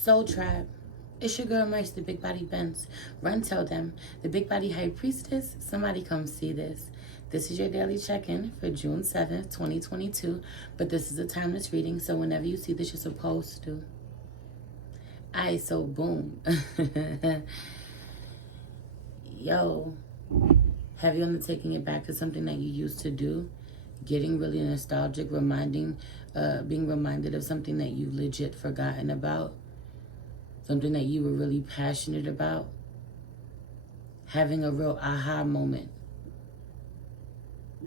Soul Tribe. It's your girl Merch, the Big Body Benz. Run, tell them. The Big Body High Priestess, somebody come see this. This is your daily check-in for June 7th, 2022. But this is a timeless reading, so whenever you see this, you're supposed to. Alright, so boom. Yo, have you undertaken it back to something that you used to do? Getting really nostalgic, being reminded of something that you legit forgotten about? Something that you were really passionate about? Having a real aha moment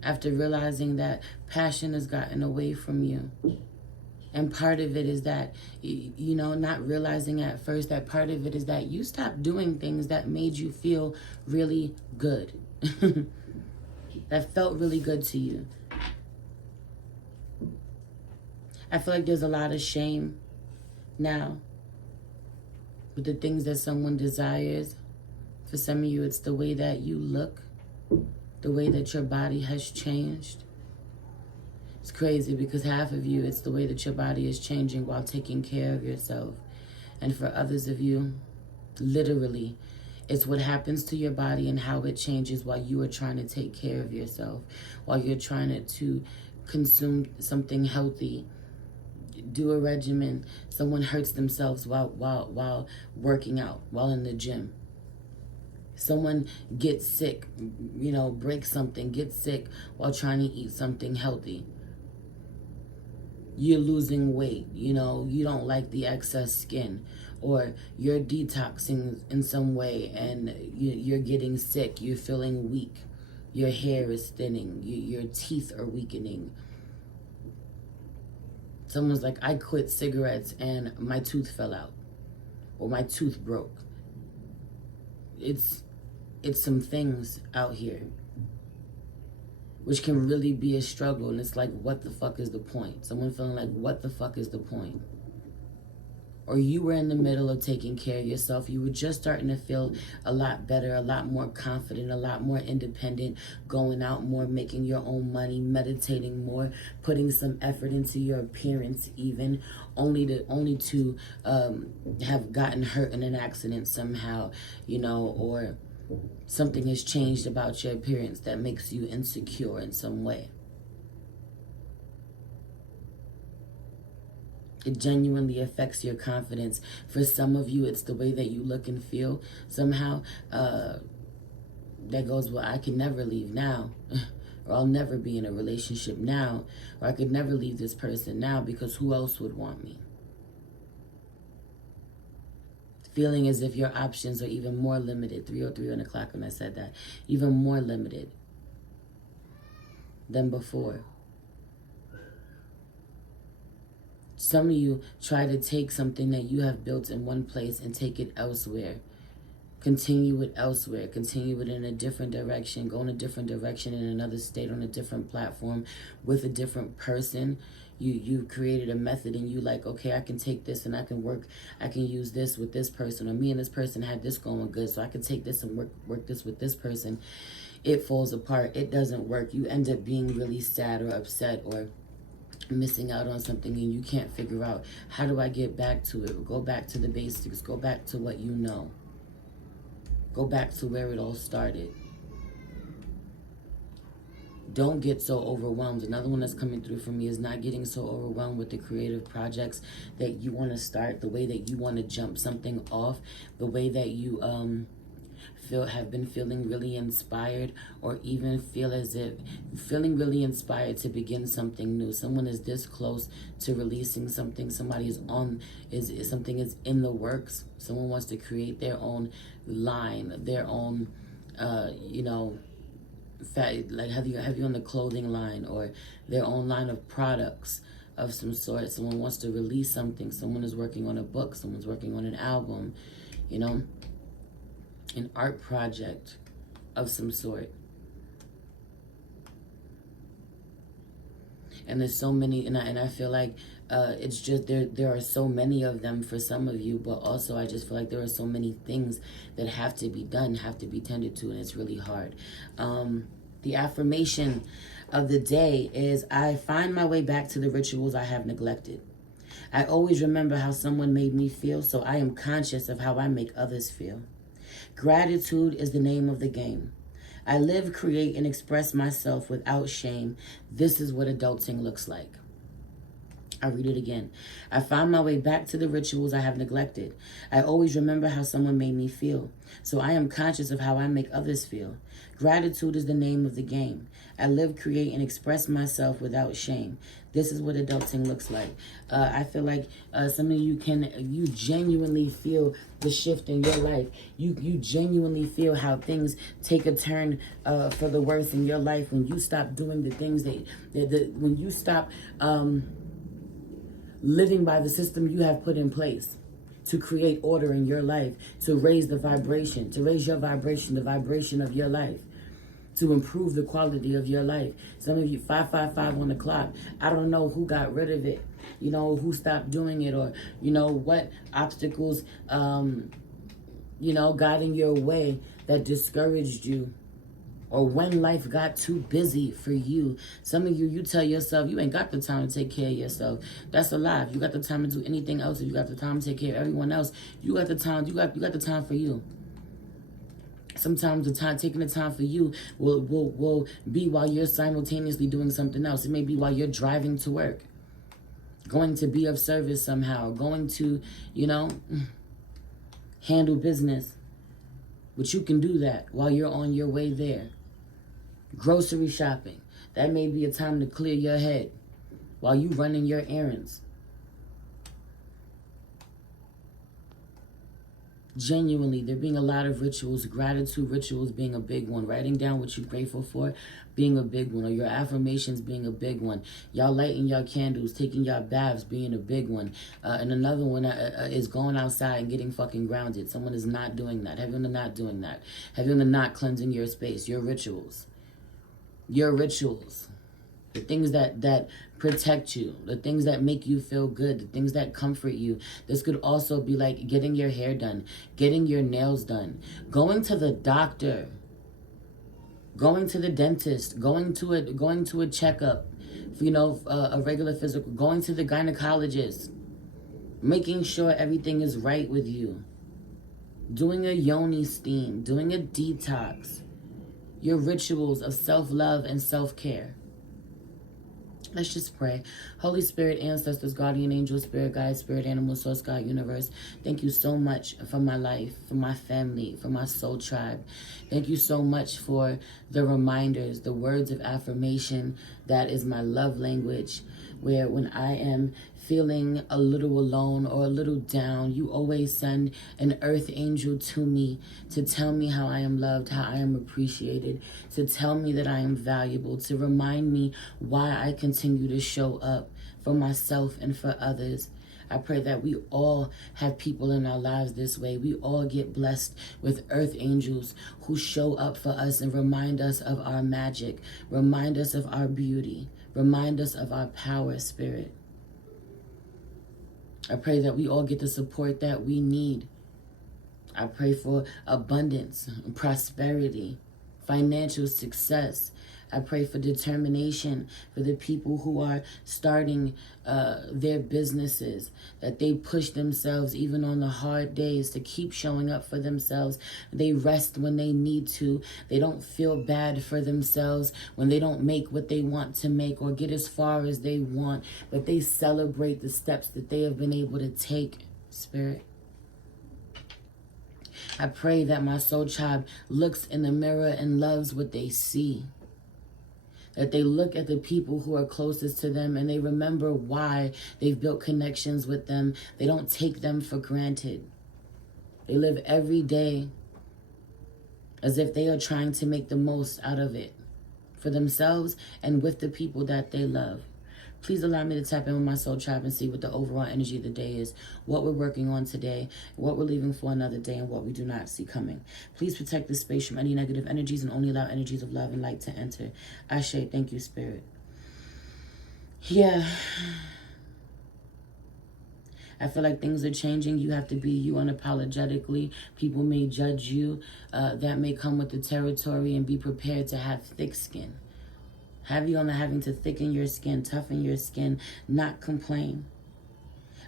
after realizing that passion has gotten away from you. And part of it is that, you know, not realizing at first that part of it is that you stopped doing things that made you feel really good. That felt really good to you. I feel like there's a lot of shame now with the things that someone desires. For some of you, it's the way that you look, the way that your body has changed. It's crazy because half of you, it's the way that your body is changing while taking care of yourself. And for others of you, literally, it's what happens to your body and how it changes while you are trying to take care of yourself, while you're trying to consume something healthy, do a regimen. Someone hurts themselves while working out, while in the gym. Someone gets sick, you know, breaks something, gets sick while trying to eat something healthy. You're losing weight, you know, you don't like the excess skin, or you're detoxing in some way and you're getting sick, you're feeling weak, your hair is thinning, your teeth are weakening. Someone's like, I quit cigarettes and my tooth fell out, or my tooth broke. It's some things out here which can really be a struggle, and it's like, what the fuck is the point? Someone feeling like, what the fuck is the point? Or you were in the middle of taking care of yourself. You were just starting to feel a lot better, a lot more confident, a lot more independent, going out more, making your own money, meditating more, putting some effort into your appearance even, only to have gotten hurt in an accident somehow, you know, or something has changed about your appearance that makes you insecure in some way. It genuinely affects your confidence. For some of you, it's the way that you look and feel. Somehow, that goes, well, I can never leave now. Or I'll never be in a relationship now. Or I could never leave this person now because who else would want me? Feeling as if your options are even more limited. 3:03 on the clock when I said that. Even more limited than before. Some of you try to take something that you have built in one place and take it elsewhere. Continue it elsewhere. Continue it in a different direction. Go in a different direction in another state, on a different platform, with a different person. You created a method and you like, okay, I can take this and I can use this with this person. Or me and this person had this going good, so I can take this and work this with this person. It falls apart. It doesn't work. You end up being really sad or upset or missing out on something, and you can't figure out, how do I get back to it? Go back to the basics. Go back to what you know. Go back to where it all started. Don't get so overwhelmed. Another one that's coming through for me is not getting so overwhelmed with the creative projects that you want to start, the way that you want to jump something off, the way that you have been feeling really inspired, or even feel as if feeling really inspired to begin something new. Someone is this close to releasing something. Somebody something is in the works. Someone wants to create their own line, their own you know, like have you on the clothing line, or their own line of products of some sort. Someone wants to release something. Someone is working on a book. Someone's working on an album, you know, an art project of some sort. And there's so many, and I feel like it's just there are so many of them for some of you, but also I just feel like there are so many things that have to be done, have to be tended to, and it's really hard. The affirmation of the day is, I find my way back to the rituals I have neglected. I always remember how someone made me feel, so I am conscious of how I make others feel. Gratitude is the name of the game. I live, create, and express myself without shame. This is what adulting looks like. I'll read it again. I find my way back to the rituals I have neglected. I always remember how someone made me feel, so I am conscious of how I make others feel. Gratitude is the name of the game. I live, create, and express myself without shame. This is what adulting looks like. I feel like some of you genuinely feel the shift in your life. You genuinely feel how things take a turn for the worse in your life when you stop doing the things when you stop living by the system you have put in place to create order in your life, to raise the vibration, to raise your vibration, the vibration of your life, to improve the quality of your life. Some of you, 555 on the clock. I don't know who got rid of it, who stopped doing it, or, what obstacles, got in your way that discouraged you, or when life got too busy for you. Some of you tell yourself you ain't got the time to take care of yourself. That's a lie. If you got the time to do anything else, if you got the time to take care of everyone else, you got the time. You got the time for you. Sometimes taking the time for you will be while you're simultaneously doing something else. It may be while you're driving to work, going to be of service somehow, going to, handle business. But you can do that while you're on your way there. Grocery shopping. That may be a time to clear your head while you running your errands. Genuinely, there being a lot of rituals, gratitude rituals being a big one. Writing down what you're grateful for being a big one. Or your affirmations being a big one. Y'all lighting your candles, taking your baths being a big one. And another one is going outside and getting fucking grounded. Someone is not doing that. Have you not doing that? Have you not cleansing your space? Your rituals. Your rituals. The things that protect you, the things that make you feel good, the things that comfort you. This could also be like getting your hair done, getting your nails done, going to the doctor, going to the dentist, going to a checkup, a regular physical, going to the gynecologist, making sure everything is right with you, doing a yoni steam, doing a detox, your rituals of self-love and self-care. Let's just pray. Holy Spirit, ancestors, guardian angel, spirit guide, spirit animal, source, God, universe. Thank you so much for my life, for my family, for my soul tribe. Thank you so much for the reminders, the words of affirmation. That is my love language, where when I am feeling a little alone or a little down, you always send an earth angel to me to tell me how I am loved, how I am appreciated, to tell me that I am valuable, to remind me why I continue to show up for myself and for others. I pray that we all have people in our lives this way. We all get blessed with earth angels who show up for us and remind us of our magic, remind us of our beauty, remind us of our power, spirit. I pray that we all get the support that we need. I pray for abundance, prosperity, financial success. I pray for determination for the people who are starting their businesses, that they push themselves even on the hard days to keep showing up for themselves. They rest when they need to. They don't feel bad for themselves when they don't make what they want to make or get as far as they want, but they celebrate the steps that they have been able to take, Spirit. I pray that my soul tribe looks in the mirror and loves what they see. That they look at the people who are closest to them and they remember why they've built connections with them. They don't take them for granted. They live every day as if they are trying to make the most out of it for themselves and with the people that they love. Please allow me to tap in with my soul tribe and see what the overall energy of the day is, what we're working on today, what we're leaving for another day, and what we do not see coming. Please protect this space from any negative energies and only allow energies of love and light to enter. Ashe, thank you, Spirit. Yeah. I feel like things are changing. You have to be you unapologetically. People may judge you. That may come with the territory, and be prepared to have thick skin. Have you on the having to thicken your skin, toughen your skin, not complain.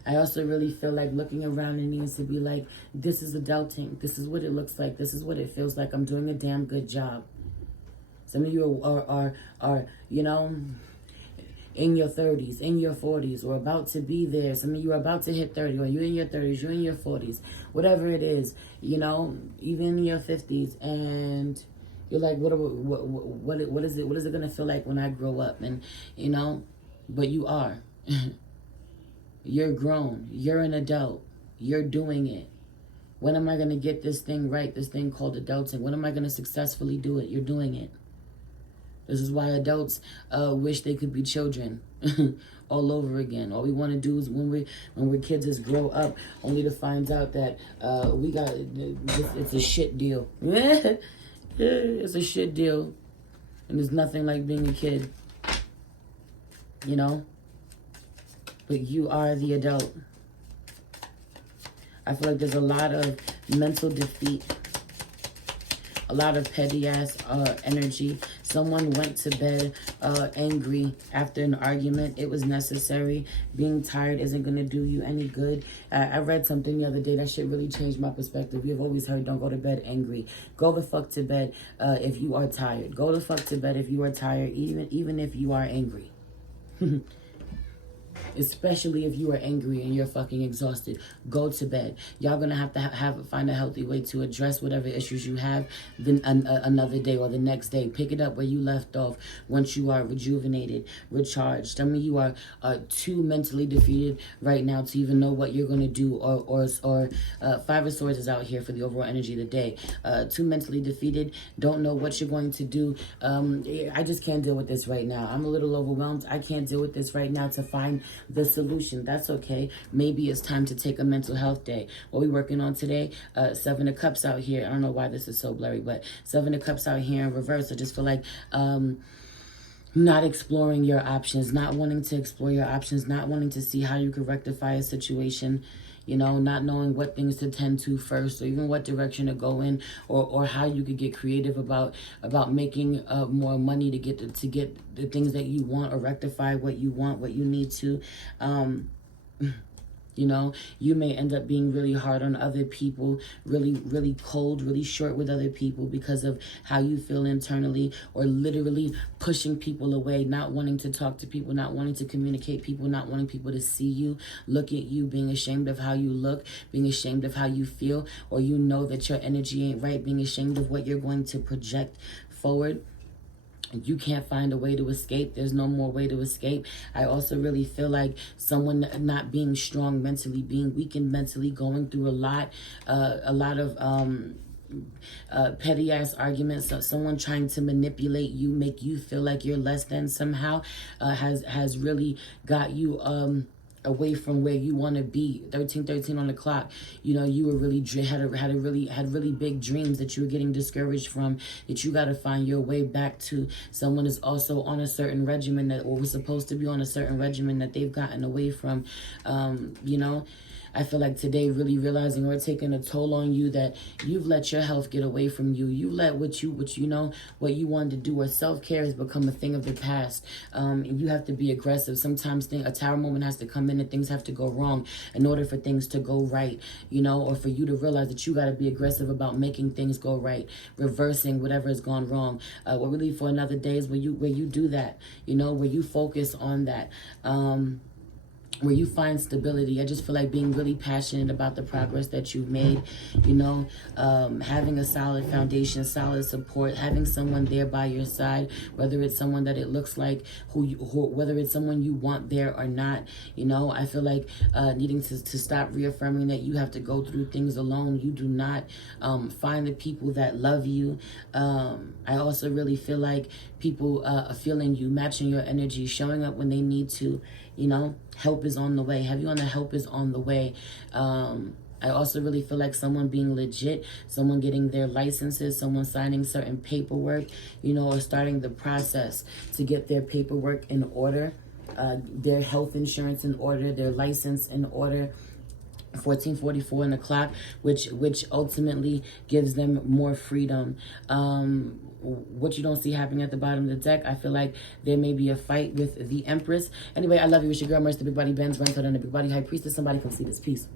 I also really feel like looking around, it needs to be like, this is adulting. This is what it looks like. This is what it feels like. I'm doing a damn good job. Some of you are you know, in your 30s, in your 40s, or about to be there. Some of you are about to hit 30, or you're in your 30s, you're in your 40s, whatever it is, you know, even in your 50s, and you're like, what is it gonna feel like when I grow up? And you know, but you are. You're grown, you're an adult, you're doing it. When am I gonna get this thing right, this thing called adulting? When am I gonna successfully do it? You're doing it. This is why adults wish they could be children all over again. All we want to do is when we're kids is grow up, only to find out that it's a shit deal. It's a shit deal, and there's nothing like being a kid, you know. But you are the adult. I feel like there's a lot of mental defeat, a lot of petty ass energy. Someone went to bed angry after an argument. It was necessary. Being tired isn't going to do you any good. I read something the other day that shit really changed my perspective. You've always heard, don't go to bed angry. Go the fuck to bed if you are tired. Go the fuck to bed if you are tired, even if you are angry. Especially if you are angry and you're fucking exhausted. Go to bed. Y'all gonna have to find a healthy way to address whatever issues you have then another day or the next day. Pick it up where you left off once you are rejuvenated, recharged. Some of you are too mentally defeated right now to even know what you're gonna do, or Five of Swords is out here for the overall energy of the day. Too mentally defeated, don't know what you're going to do. I just can't deal with this right now. I'm a little overwhelmed. I can't deal with this right now to find the solution. That's okay. Maybe it's time to take a mental health day. What we working on today? Seven of Cups out here. I don't know why this is so blurry, but Seven of Cups out here in reverse. I just feel like not exploring your options, not wanting to explore your options, not wanting to see how you could rectify a situation. You know, not knowing what things to tend to first, or even what direction to go in, or how you could get creative about making more money to get the things that you want, or rectify what you want, what you need to. You know, you may end up being really hard on other people, really cold, really short with other people because of how you feel internally, or literally pushing people away, not wanting to talk to people, not wanting to communicate people, not wanting people to see you, look at you, being ashamed of how you look, being ashamed of how you feel, or you know that your energy ain't right, being ashamed of what you're going to project forward. You can't find a way to escape. There's no more way to escape. I also really feel like someone not being strong mentally, being weakened mentally, going through a lot of petty ass arguments. So someone trying to manipulate you, make you feel like you're less than somehow, has really got you away from where you want to be. 1313 on the clock. You know, you were really had really big dreams that you were getting discouraged from, that you got to find your way back to. Someone is also on a certain regimen that, or was supposed to be on a certain regimen that they've gotten away from. You know, I feel like today really realizing or taking a toll on you, that you've let your health get away from you. You let what you wanted to do, or self-care has become a thing of the past. And you have to be aggressive. Sometimes a tower moment has to come in and things have to go wrong in order for things to go right, you know, or for you to realize that you got to be aggressive about making things go right, reversing whatever has gone wrong. What we leave for another day is where you do that, you know, where you focus on that. Where you find stability. I just feel like being really passionate about the progress that you've made, you know, having a solid foundation, solid support, having someone there by your side, whether it's someone that it looks like whether it's someone you want there or not, you know. I feel like needing to stop reaffirming that you have to go through things alone. You do not. Find the people that love you. I also really feel like people are feeling you, matching your energy, showing up when they need to, you know. Help is on the way. Have you on the help is on the way. I also really feel like someone being legit, someone getting their licenses, someone signing certain paperwork, you know, or starting the process to get their paperwork in order, their health insurance in order, their license in order. 1444 in the clock, which ultimately gives them more freedom. What you don't see happening at the bottom of the deck, I feel like there may be a fight with the Empress. Anyway, I love you. It's your girl, Mercy, the Big Body Benz, Run, the Big Body High Priestess. Somebody come see this. Peace.